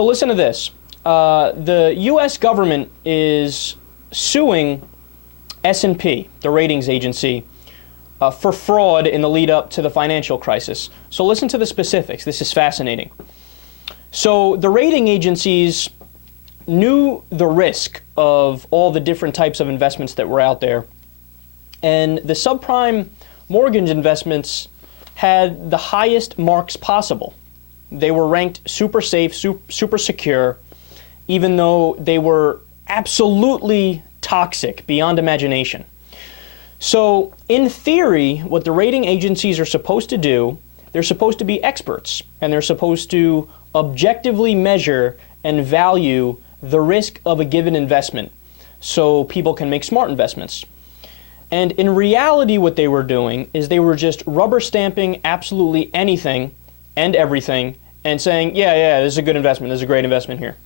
So listen to this. The U.S. government is suing S&P, the ratings agency, for fraud in the lead up to the financial crisis. So listen to the specifics. This is fascinating. So the rating agencies knew the risk of all the different types of investments that were out there. And the subprime mortgage investments had the highest marks possible. They were ranked super safe, super secure, even though they were absolutely toxic beyond imagination. So in theory, what the rating agencies are supposed to do, they're supposed to be experts, and they're supposed to objectively measure and value the risk of a given investment so people can make smart investments. And in reality, what they were doing is they were just rubber stamping absolutely anything and everything and saying, yeah, this is a good investment, this is a great investment here.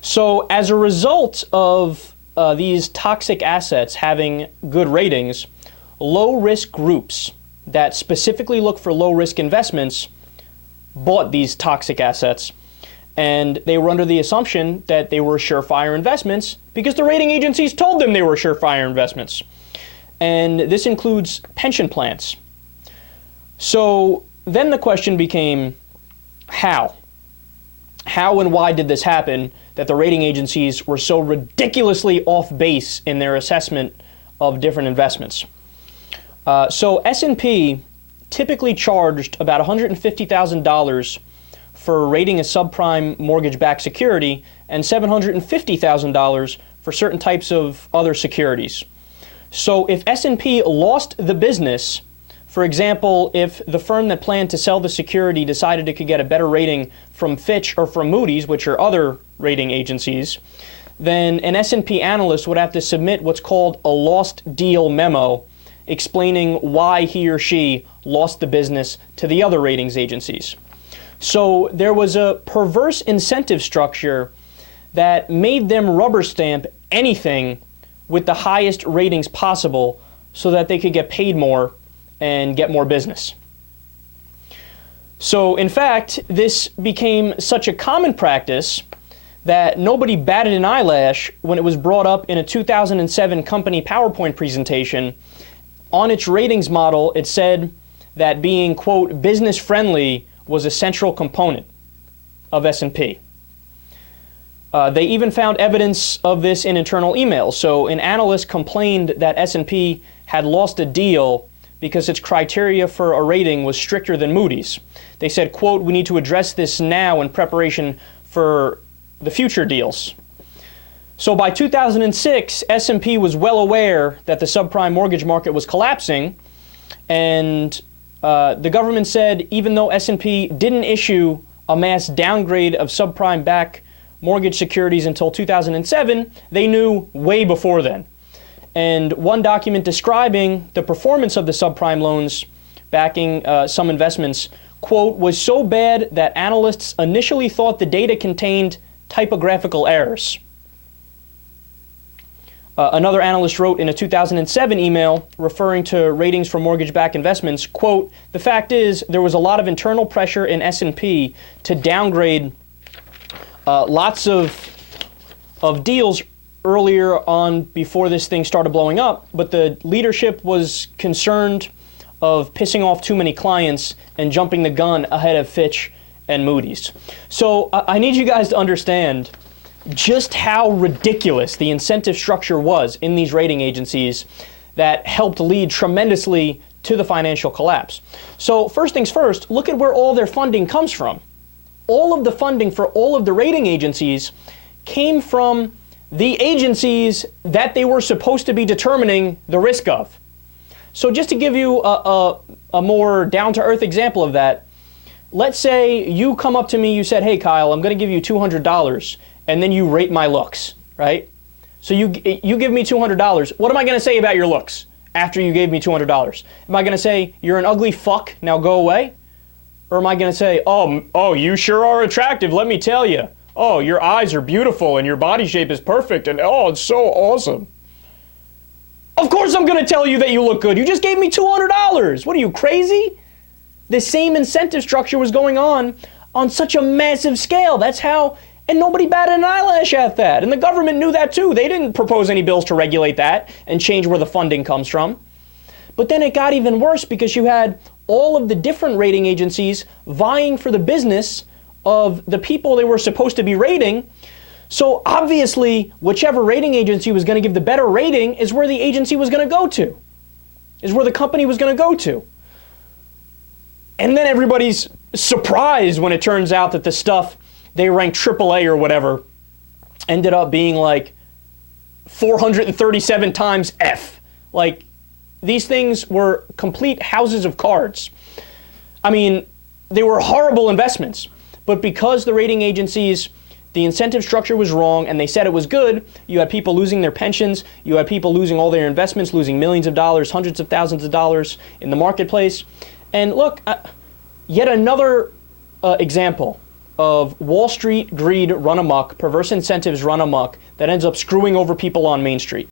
So as a result of these toxic assets having good ratings, low-risk groups that specifically look for low-risk investments bought these toxic assets, and they were under the assumption that they were surefire investments because the rating agencies told them they were surefire investments. And this includes pension plans. So then the question became, how? How and why did this happen that the rating agencies were so ridiculously off base in their assessment of different investments? So S&P typically charged about $150,000 for rating a subprime mortgage-backed security and $750,000 for certain types of other securities. So if S&P lost the business, for example, if the firm that planned to sell the security decided it could get a better rating from Fitch or from Moody's, which are other rating agencies, then an S&P analyst would have to submit what's called a lost deal memo explaining why he or she lost the business to the other ratings agencies. So there was a perverse incentive structure that made them rubber stamp anything with the highest ratings possible so that they could get paid more and get more business. So in fact, this became such a common practice that nobody batted an eyelash when it was brought up in a 2007 company PowerPoint presentation. On its ratings model, it said that being, quote, business friendly was a central component of S&P. They even found evidence of this in internal emails. So an analyst complained that S&P had lost a deal because its criteria for a rating was stricter than Moody's. They said, quote, we need to address this now in preparation for the future deals. So by 2006, S&P was well aware that the subprime mortgage market was collapsing, and the government said even though S&P didn't issue a mass downgrade of subprime-backed mortgage securities until 2007, they knew way before then. And one document describing the performance of the subprime loans backing some investments, quote, was so bad that analysts initially thought the data contained typographical errors. Another analyst wrote in a 2007 email referring to ratings for mortgage-backed investments, quote, the fact is there was a lot of internal pressure in S&P to downgrade lots of deals earlier on before this thing started blowing up, but the leadership was concerned of pissing off too many clients and jumping the gun ahead of Fitch and Moody's. So I need you guys to understand just how ridiculous the incentive structure was in these rating agencies that helped lead tremendously to the financial collapse. So first things first, look at where all their funding comes from. All of the funding for all of the rating agencies came from the agencies that they were supposed to be determining the risk of. So just to give you a more down-to-earth example of that, let's say you come up to me, you said, hey Kyle, I'm going to give you $200, and then you rate my looks, right? So you give me $200. What am I going to say about your looks after you gave me $200? Am I going to say, you're an ugly fuck, now go away? Or am I going to say, oh, you sure are attractive, let me tell you. Oh, your eyes are beautiful and your body shape is perfect and oh, it's so awesome. Of course I'm going to tell you that you look good. You just gave me $200. What are you, crazy? The same incentive structure was going on such a massive scale. That's how And nobody batted an eyelash at that. And the government knew that too. They didn't propose any bills to regulate that and change where the funding comes from. But then it got even worse because you had all of the different rating agencies vying for the business of the people they were supposed to be rating. So obviously, whichever rating agency was going to give the better rating is where the agency was going to go to, is where the company was going to go to. And then everybody's surprised when it turns out that the stuff they ranked AAA or whatever ended up being like 437 times F. Like, these things were complete houses of cards. I mean, they were horrible investments. But because the rating agencies, the incentive structure was wrong and they said it was good, you had people losing their pensions, you had people losing all their investments, losing millions of dollars, hundreds of thousands of dollars in the marketplace. And look, yet another example of Wall Street greed run amok, perverse incentives run amok, that ends up screwing over people on Main Street.